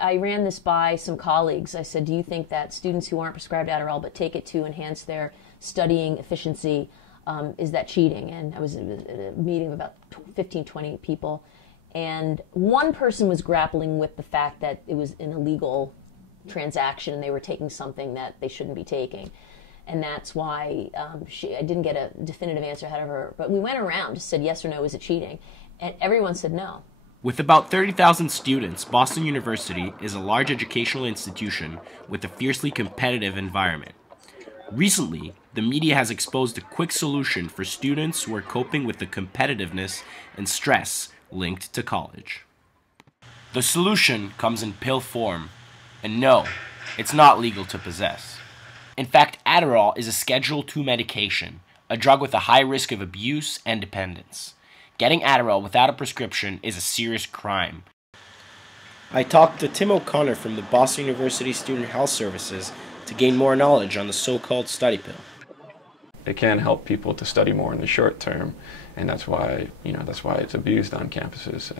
I ran this by some colleagues. I said, do you think that students who aren't prescribed Adderall but take it to enhance their studying efficiency, is that cheating? And I was at a meeting of about 15, 20 people. And one person was grappling with the fact that it was an illegal transaction and they were taking something that they shouldn't be taking. And that's why I didn't get a definitive answer out of her. But we went around, just said yes or no, is it cheating? And everyone said no. With about 30,000 students, Boston University is a large educational institution with a fiercely competitive environment. Recently, the media has exposed a quick solution for students who are coping with the competitiveness and stress linked to college. The solution comes in pill form, and no, it's not legal to possess. In fact, Adderall is a Schedule II medication, a drug with a high risk of abuse and dependence. Getting Adderall without a prescription is a serious crime. I talked to Tim O'Connor from the Boston University Student Health Services to gain more knowledge on the so-called study pill. It can help people to study more in the short term, and that's why it's abused on campuses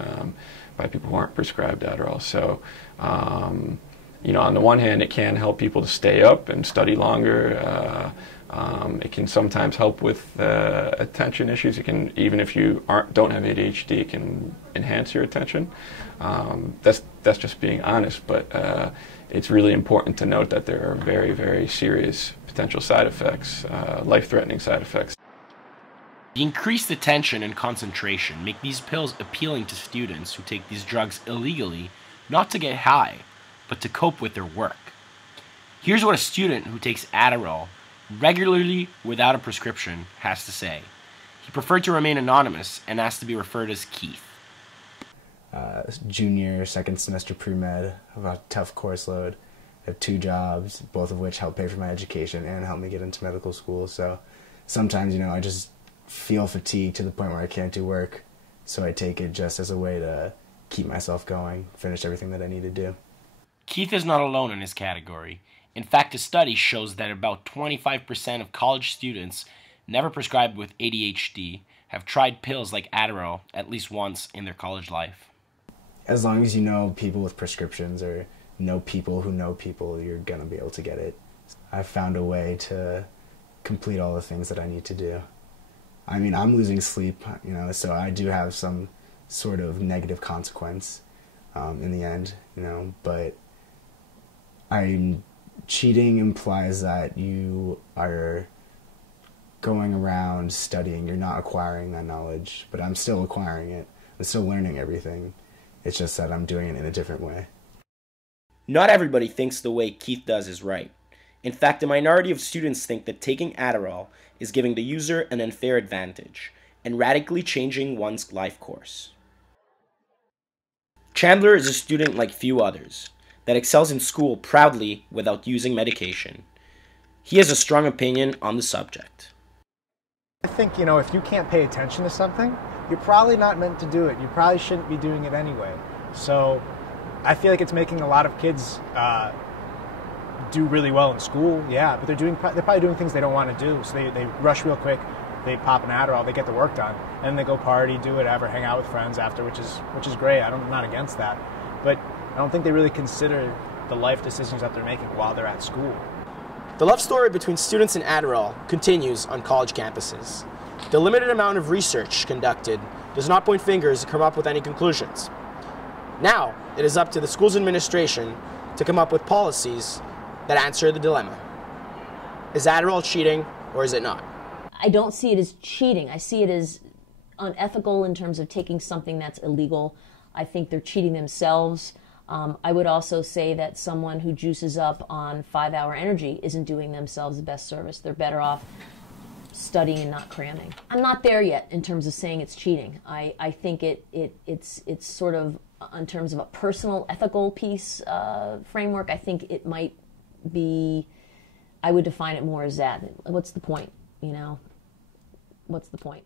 by people who aren't prescribed Adderall. So, on the one hand, it can help people to stay up and study longer. It can sometimes help with attention issues. It can, even if you don't have ADHD, it can enhance your attention. That's just being honest, but it's really important to note that there are very, very serious potential side effects, life-threatening side effects. The increased attention and concentration make these pills appealing to students who take these drugs illegally, not to get high, but to cope with their work. Here's what a student who takes Adderall regularly without a prescription has to say. He preferred to remain anonymous and asked to be referred as Keith. Junior, second semester pre-med, have a tough course load. I have 2 jobs, both of which help pay for my education and help me get into medical school. So sometimes, I just feel fatigued to the point where I can't do work. So I take it just as a way to keep myself going, finish everything that I need to do. Keith is not alone in his category. In fact, a study shows that about 25% of college students never prescribed with ADHD have tried pills like Adderall at least once in their college life. As long as you know people with prescriptions or know people who know people, you're going to be able to get it. I've found a way to complete all the things that I need to do. I mean, I'm losing sleep, so I do have some sort of negative consequence in the end, but cheating implies that you are going around studying. You're not acquiring that knowledge, but I'm still acquiring it. I'm still learning everything. It's just that I'm doing it in a different way. Not everybody thinks the way Keith does is right. In fact, a minority of students think that taking Adderall is giving the user an unfair advantage and radically changing one's life course. Chandler is a student like few others that excels in school proudly without using medication. He has a strong opinion on the subject. I think, if you can't pay attention to something, you're probably not meant to do it. You probably shouldn't be doing it anyway. So I feel like it's making a lot of kids do really well in school, yeah, but they're probably doing things they don't want to do. So they rush real quick, they pop an Adderall, they get the work done, and then they go party, do whatever, hang out with friends after, which is great. I'm not against that. But I don't think they really consider the life decisions that they're making while they're at school. The love story between students and Adderall continues on college campuses. The limited amount of research conducted does not point fingers to come up with any conclusions. Now, it is up to the school's administration to come up with policies that answer the dilemma. Is Adderall cheating or is it not? I don't see it as cheating. I see it as unethical in terms of taking something that's illegal. I think they're cheating themselves. I would also say that someone who juices up on 5-hour energy isn't doing themselves the best service. They're better off studying and not cramming. I'm not there yet in terms of saying it's cheating. I think it's sort of, in terms of a personal ethical piece framework, I think it might be, I would define it more as that. What's the point, What's the point?